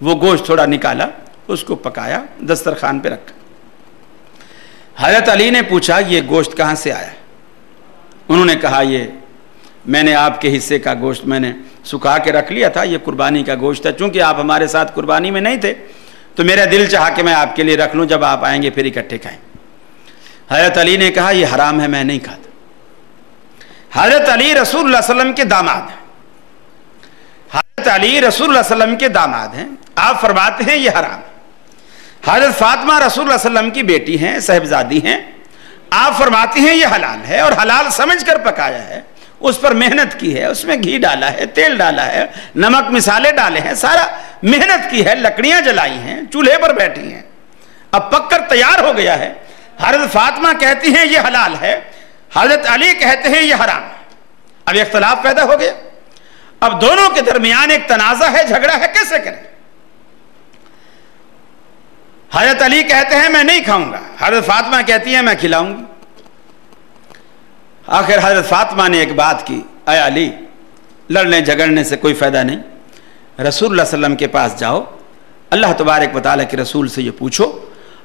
وہ گوشت تھوڑا نکالا، اس کو پکایا، دسترخوان پہ رکھا۔ حضرت علی نے پوچھا یہ گوشت کہاں سے آیا؟ انہوں نے کہا یہ میں نے آپ کے حصے کا گوشت میں نے سکھا کے رکھ لیا تھا، یہ قربانی کا گوشت ہے، چونکہ آپ ہمارے ساتھ قربانی میں نہیں تھے تو میرا دل چاہا کہ میں آپ کے لیے رکھ لوں، جب آپ آئیں گے پھر اکٹھے کھائیں۔ حضرت علی نے کہا یہ حرام ہے، میں نہیں کھاتا۔ حضرت علی رسول اللہ صلی اللہ علیہ وسلم کے داماد ہیں، حضرت علی رسول اللہ صلی اللہ علیہ وسلم کے داماد ہیں، آپ فرماتے ہیں یہ حرام ہے۔ حضرت فاطمہ رسول اللہ صلی اللہ علیہ وسلم کی بیٹی ہیں، صاحبزادی ہیں، آپ فرماتی ہیں یہ حلال ہے اور حلال سمجھ کر پکایا ہے، اس پر محنت کی ہے، اس میں گھی ڈالا ہے، تیل ڈالا ہے، نمک مسالے ڈالے ہیں، سارا محنت کی ہے، لکڑیاں جلائی ہیں، چولہے پر بیٹھی ہیں، اب پک کر تیار ہو گیا ہے۔ حضرت فاطمہ کہتی ہیں یہ حلال ہے، حضرت علی کہتے ہیں یہ حرام ہے۔ اب اختلاف پیدا ہو گیا، اب دونوں کے درمیان ایک تنازع ہے، جھگڑا ہے، کیسے کریں؟ حضرت علی کہتے ہیں میں نہیں کھاؤں گا، حضرت فاطمہ کہتی ہیں میں کھلاؤں گی۔ آخر حضرت فاطمہ نے ایک بات کی، اے علی لڑنے جھگڑنے سے کوئی فائدہ نہیں، رسول اللہ صلی اللہ علیہ وسلم کے پاس جاؤ، اللہ تبارک و تعالیٰ کے رسول سے یہ پوچھو،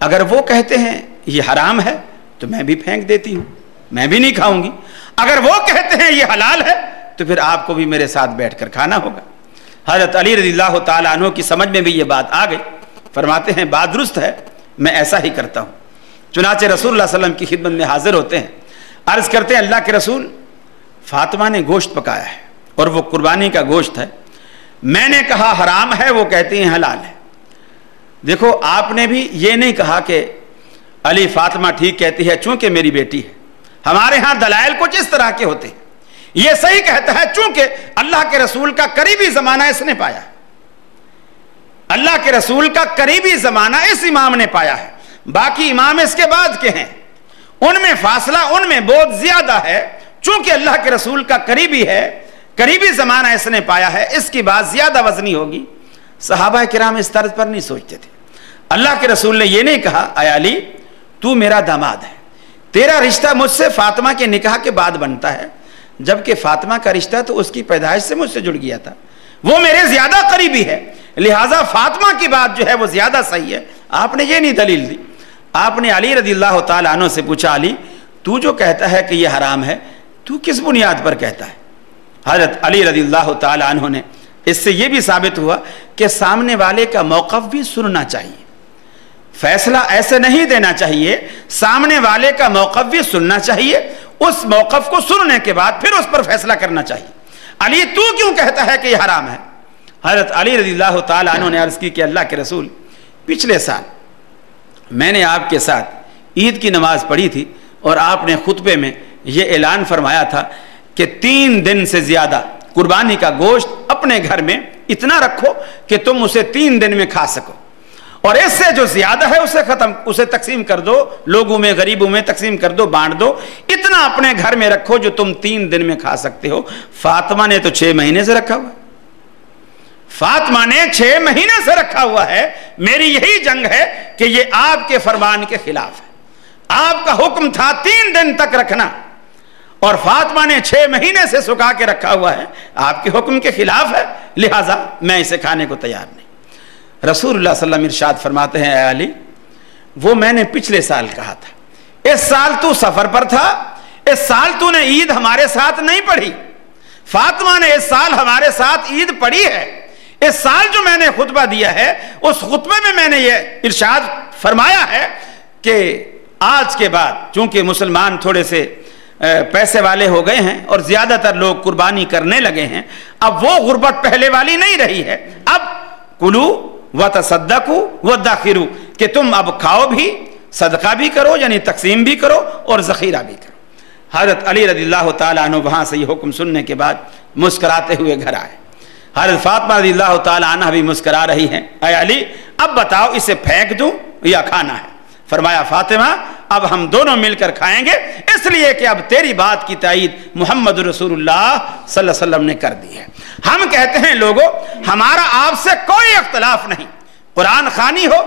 اگر وہ کہتے ہیں یہ حرام ہے تو میں بھی پھینک دیتی ہوں، میں بھی نہیں کھاؤں گی، اگر وہ کہتے ہیں یہ حلال ہے تو پھر آپ کو بھی میرے ساتھ بیٹھ کر کھانا ہوگا۔ حضرت علی رضی اللہ تعالیٰ عنہ کی سمجھ میں بھی یہ بات آ گئی، فرماتے ہیں بات درست ہے، میں ایسا ہی کرتا ہوں۔ چنانچہ رسول اللہ صلی اللہ علیہ وسلم کی خدمت میں حاضر ہوتے ہیں، عرض کرتے ہیں اللہ کے رسول فاطمہ نے گوشت پکایا ہے اور وہ قربانی کا گوشت ہے، میں نے کہا حرام ہے، وہ کہتی ہیں حلال ہے۔ دیکھو آپ نے بھی یہ نہیں کہا کہ علی فاطمہ ٹھیک کہتی ہے چونکہ میری بیٹی ہے، ہمارے ہاں دلائل کچھ اس طرح کے ہوتے ہیں، یہ صحیح کہتا ہے چونکہ اللہ کے رسول کا قریبی زمانہ اس نے پایا ہے، اللہ کے رسول کا قریبی زمانہ اس امام نے پایا ہے، باقی امام اس کے بعد کے ہیں، ان میں فاصلہ ان میں بہت زیادہ ہے، چونکہ اللہ کے رسول کا قریبی ہے، قریبی زمانہ اس نے پایا ہے، اس کی بات زیادہ وزنی ہوگی۔ صحابہ کرام اس طرز پر نہیں سوچتے تھے۔ اللہ کے رسول نے یہ نہیں کہا اے علی تو میرا داماد ہے، تیرا رشتہ مجھ سے فاطمہ کے نکاح کے بعد بنتا ہے، جبکہ فاطمہ کا رشتہ تو اس کی پیدائش سے مجھ سے جڑ گیا تھا، وہ میرے زیادہ قریبی ہے، لہٰذا فاطمہ کی بات جو ہے وہ زیادہ صحیح ہے۔ آپ نے یہ نہیں دلیل دی، آپ نے علی رضی اللہ تعالیٰ عنہ سے پوچھا علی تو جو کہتا ہے کہ یہ حرام ہے تو کس بنیاد پر کہتا ہے؟ حضرت علی رضی اللہ تعالیٰ عنہ نے اس سے یہ بھی ثابت ہوا کہ سامنے والے کا موقف بھی سننا چاہیے، فیصلہ ایسے نہیں دینا چاہیے، سامنے والے کا موقف بھی سننا چاہیے، اس موقف کو سننے کے بعد پھر اس پر فیصلہ کرنا چاہیے۔ علی تو کیوں کہتا ہے کہ یہ حرام ہے؟ حضرت علی رضی اللہ تعالیٰ عنہ نے عرض کی کہ اللہ کے رسول پچھلے سال میں نے آپ کے ساتھ عید کی نماز پڑھی تھی اور آپ نے خطبے میں یہ اعلان فرمایا تھا کہ 3 دن سے زیادہ قربانی کا گوشت اپنے گھر میں اتنا رکھو کہ تم اسے 3 دن میں کھا سکو، اور اس سے جو زیادہ ہے اسے تقسیم کر دو، لوگوں میں غریبوں میں تقسیم کر دو، بانٹ دو، اتنا اپنے گھر میں رکھو جو تم 3 دن میں کھا سکتے ہو۔ فاطمہ نے تو 6 مہینے سے رکھا ہوا ہے، فاطمہ نے 6 مہینے سے رکھا ہوا ہے۔ میری یہی جنگ ہے کہ یہ آپ کے فرمان کے خلاف ہے، آپ کا حکم تھا 3 دن تک رکھنا اور فاطمہ نے 6 مہینے سے سکھا کے رکھا ہوا ہے، آپ کے حکم کے خلاف ہے، لہٰذا میں اسے کھانے کو تیار نہیں۔ رسول اللہ صلی اللہ علیہ وسلم ارشاد فرماتے ہیں اے علی وہ میں نے پچھلے سال کہا تھا، اس سال تو سفر پر تھا، اس سال تو نے عید ہمارے ساتھ نہیں پڑھی، فاطمہ نے اس سال ہمارے ساتھ عید پڑھی ہے، اس سال جو میں نے خطبہ دیا ہے اس خطبے میں میں نے یہ ارشاد فرمایا ہے کہ آج کے بعد چونکہ مسلمان تھوڑے سے پیسے والے ہو گئے ہیں اور زیادہ تر لوگ قربانی کرنے لگے ہیں، اب وہ غربت پہلے والی نہیں رہی ہے، اب کلو وتصدقوا وادخروا کہ تم اب کھاؤ بھی، صدقہ بھی کرو یعنی تقسیم بھی کرو اور ذخیرہ بھی کرو۔ حضرت علی رضی اللہ تعالیٰ عنہ وہاں سے یہ حکم سننے کے بعد مسکراتے ہوئے گھر آئے، حضرت فاطمہ رضی اللہ تعالیٰ عنہ بھی مسکرا رہی ہیں، اے علی اب بتاؤ اسے پھینک دوں یا کھانا ہے؟ فرمایا فاطمہ اب ہم دونوں مل کر کھائیں گے، اس لیے کہ اب تیری بات کی تائید محمد رسول اللہ صلی اللہ علیہ وسلم نے کر دی ہے۔ ہم کہتے ہیں لوگوں ہمارا آپ سے کوئی اختلاف نہیں، قرآن خوانی ہو،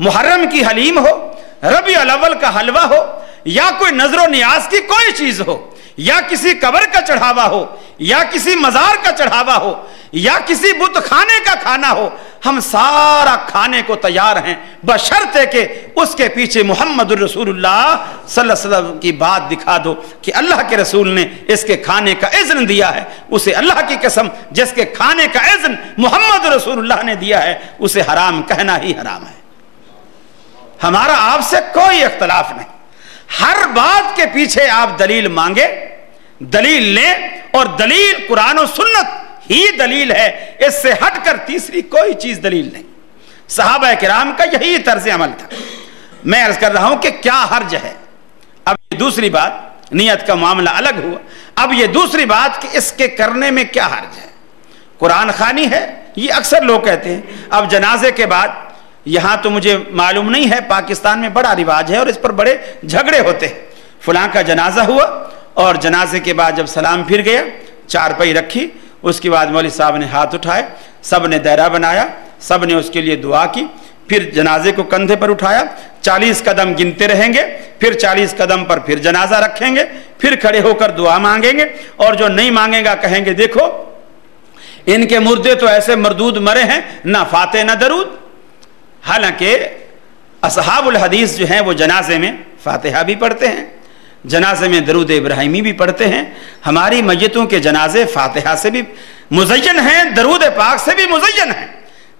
محرم کی حلیم ہو، ربیع الاول کا حلوہ ہو یا کوئی نظر و نیاز کی کوئی چیز ہو، یا کسی قبر کا چڑھاوا ہو یا کسی مزار کا چڑھاوا ہو یا کسی بت خانے کا کھانا ہو، ہم سارا کھانے کو تیار ہیں بشرطے کہ اس کے پیچھے محمد الرسول اللہ صلی اللہ علیہ وسلم کی بات دکھا دو کہ اللہ کے رسول نے اس کے کھانے کا اذن دیا ہے، اسے اللہ کی قسم جس کے کھانے کا اذن محمد رسول اللہ نے دیا ہے اسے حرام کہنا ہی حرام ہے۔ ہمارا آپ سے کوئی اختلاف نہیں، ہر بات کے پیچھے آپ دلیل مانگے، دلیل لیں، اور دلیل قرآن و سنت ہی دلیل ہے، اس سے ہٹ کر تیسری کوئی چیز دلیل نہیں۔ صحابہ کرام کا یہی طرز عمل تھا۔ میں عرض کر رہا ہوں کہ کیا حرج ہے، اب یہ دوسری بات، نیت کا معاملہ الگ ہوا، اب یہ دوسری بات کہ اس کے کرنے میں کیا حرج ہے۔ قرآن خوانی ہے، یہ اکثر لوگ کہتے ہیں۔ اب جنازے کے بعد، یہاں تو مجھے معلوم نہیں ہے، پاکستان میں بڑا رواج ہے اور اس پر بڑے جھگڑے ہوتے ہیں، فلاں کا جنازہ ہوا اور جنازے کے بعد جب سلام پھر گیا، چارپائی رکھی، اس کے بعد مولوی صاحب نے ہاتھ اٹھائے، سب نے دائرہ بنایا، سب نے اس کے لیے دعا کی، پھر جنازے کو کندھے پر اٹھایا، 40 قدم گنتے رہیں گے، پھر 40 قدم پر پھر جنازہ رکھیں گے، پھر کھڑے ہو کر دعا مانگیں گے، اور جو نہیں مانگے گا کہیں گے دیکھو ان کے مردے تو ایسے مردود مرے ہیں، نہ فاتح نہ درود۔ حالانکہ اصحاب الحدیث جو ہیں وہ جنازے میں فاتحہ بھی پڑھتے ہیں، جنازے میں درود ابراہیمی بھی پڑھتے ہیں۔ ہماری میتوں کے جنازے فاتحہ سے بھی مزین ہیں، درود پاک سے بھی مزین ہیں،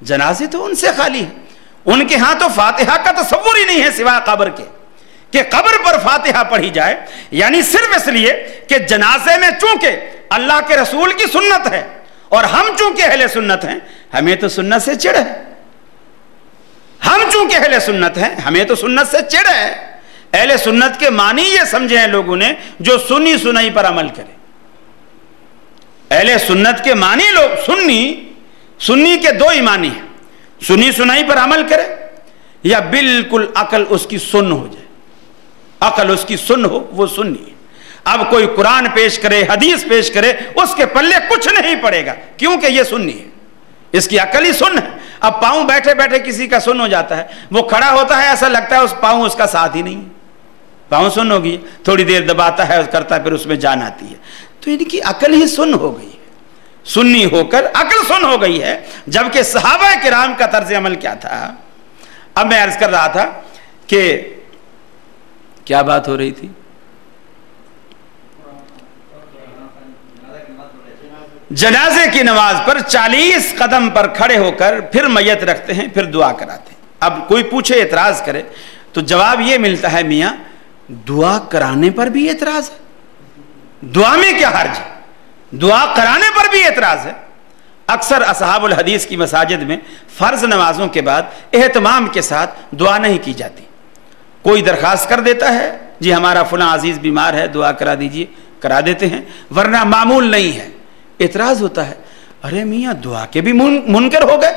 جنازے تو ان سے خالی ہیں۔ ان کے ہاں تو فاتحہ کا تصور ہی نہیں ہے سوا قبر کے، کہ قبر پر فاتحہ پڑھی جائے، یعنی صرف اس لیے کہ جنازے میں چونکہ اللہ کے رسول کی سنت ہے اور ہم چونکہ اہل سنت ہیں، ہمیں تو سنت سے چڑ ہے، ہم چونکہ اہل سنت ہیں ہمیں تو سنت سے چڑ ہے۔ اہل سنت کے معنی یہ سمجھے ہیں لوگوں نے جو سنی سنائی پر عمل کرے۔ اہل سنت کے معنی لوگ سنی کے دو ہی معنی ہیں، سنی سنائی پر عمل کرے یا بالکل عقل اس کی سن ہو جائے، عقل اس کی سن ہو، وہ سنی ہے۔ اب کوئی قرآن پیش کرے، حدیث پیش کرے، اس کے پلے کچھ نہیں پڑے گا، کیونکہ یہ سنی ہے، اس کی عقل ہی سن ہے۔ اب پاؤں بیٹھے بیٹھے کسی کا سن ہو جاتا ہے، وہ کھڑا ہوتا ہے ایسا لگتا ہے اس پاؤں اس کا ساتھ ہی نہیں ہے، پاؤں سن ہو گئی، تھوڑی دیر دباتا ہے کرتا ہے پھر اس میں جان آتی ہے، تو ان کی عقل ہی سن ہو گئی ہے، سنی ہو کر عقل سن ہو گئی ہے۔ جبکہ صحابہ کرام کا طرز عمل کیا تھا؟ اب میں عرض کر رہا تھا کہ کیا بات ہو رہی تھی؟ جنازے کی نماز پر 40 قدم پر کھڑے ہو کر پھر میت رکھتے ہیں، پھر دعا کراتے ہیں۔ اب کوئی پوچھے اعتراض کرے تو جواب یہ ملتا ہے میاں دعا کرانے پر بھی اعتراض ہے، دعا میں کیا حرج ہے؟ دعا کرانے پر بھی اعتراض ہے۔ اکثر اصحاب الحدیث کی مساجد میں فرض نمازوں کے بعد اہتمام کے ساتھ دعا نہیں کی جاتی، کوئی درخواست کر دیتا ہے جی ہمارا فلاں عزیز بیمار ہے دعا کرا دیجئے، کرا دیتے ہیں، ورنہ معمول نہیں ہے۔ اعتراض ہوتا ہے ارے میاں دعا کے بھی منکر ہو گئے،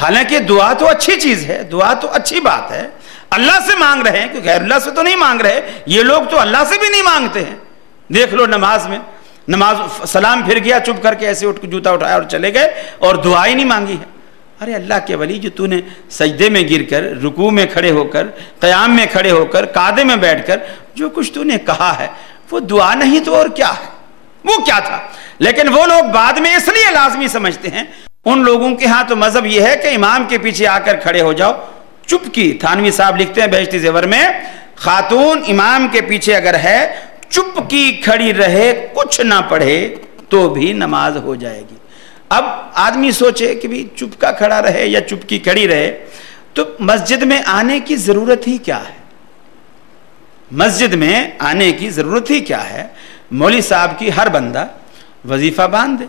حالانکہ دعا تو اچھی چیز ہے، دعا تو اچھی بات ہے، اللہ سے مانگ رہے ہیں کہ غیر اللہ سے تو نہیں مانگ رہے، یہ لوگ تو اللہ سے بھی نہیں مانگتے ہیں۔ دیکھ لو نماز میں، نماز سلام پھر گیا چپ کر کے ایسے اٹھ جوتا اٹھایا اور چلے گئے اور دعا ہی نہیں مانگی ہے۔ ارے اللہ کے ولی جو تو نے سجدے میں گر کر، رکوع میں کھڑے ہو کر، قیام میں کھڑے ہو کر، قعدے میں بیٹھ کر جو کچھ تو نے کہا ہے وہ دعا نہیں تو اور کیا ہے؟ وہ کیا تھا؟ لیکن وہ لوگ بعد میں اس لیے لازمی سمجھتے ہیں، ان لوگوں کے ہاں تو مذہب یہ ہے کہ امام کے پیچھے آ کر کھڑے ہو جاؤ چپکی۔ تھانوی صاحب لکھتے ہیں بہشتی زیور میں، خاتون امام کے پیچھے اگر ہے چپکی کھڑی رہے کچھ نہ پڑھے تو بھی نماز ہو جائے گی۔ اب آدمی سوچے کہ بھی چپکا کھڑا رہے یا چپکی کھڑی رہے تو مسجد میں آنے کی ضرورت ہی کیا ہے؟ مسجد میں آنے کی ضرورت ہی کیا ہے؟ مولوی صاحب کی ہر بندہ وظیفہ باندھ دے،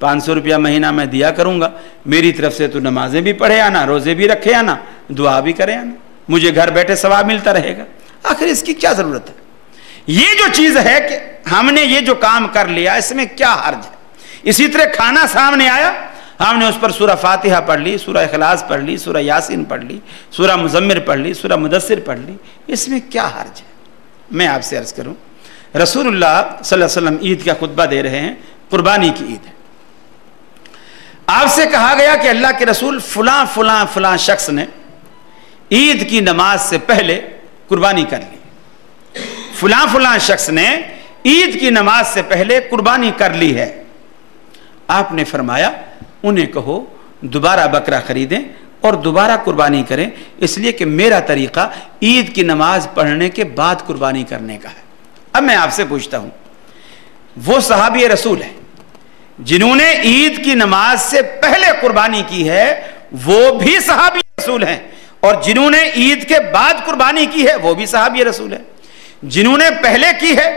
500 روپیہ مہینہ میں دیا کروں گا، میری طرف سے تو نمازیں بھی پڑھے آنا، روزے بھی رکھے آنا، دعا بھی کرے آنا، مجھے گھر بیٹھے ثواب ملتا رہے گا۔ آخر اس کی کیا ضرورت ہے؟ یہ جو چیز ہے کہ ہم نے یہ جو کام کر لیا اس میں کیا حرج ہے؟ اسی طرح کھانا سامنے آیا، ہم نے اس پر سورہ فاتحہ پڑھ لی، سورہ اخلاص پڑھ لی، سورہ یاسین پڑھ لی، سورہ مزمر پڑھ لی، سورہ مدثر پڑھ لی، اس میں کیا حرج ہے؟ میں آپ سے عرض کروں، رسول اللہ صلی اللہ علیہ وسلم عید کا خطبہ دے رہے ہیں، قربانی کی عید ہے، آپ سے کہا گیا کہ اللہ کے رسول فلاں فلاں فلاں شخص نے عید کی نماز سے پہلے قربانی کر لی، فلاں فلاں شخص نے عید کی نماز سے پہلے قربانی کر لی ہے، آپ نے فرمایا انہیں کہو دوبارہ بکرا خریدیں اور دوبارہ قربانی کریں، اس لیے کہ میرا طریقہ عید کی نماز پڑھنے کے بعد قربانی کرنے کا ہے۔ اب میں آپ سے پوچھتا ہوں، وہ صحابی رسول ہیں جنہوں نے عید کی نماز سے پہلے قربانی کی ہے، وہ بھی صحابی رسول ہیں، اور جنہوں نے عید کے بعد قربانی کی ہے وہ بھی صحابی رسول ہیں۔ جنہوں نے پہلے کی ہے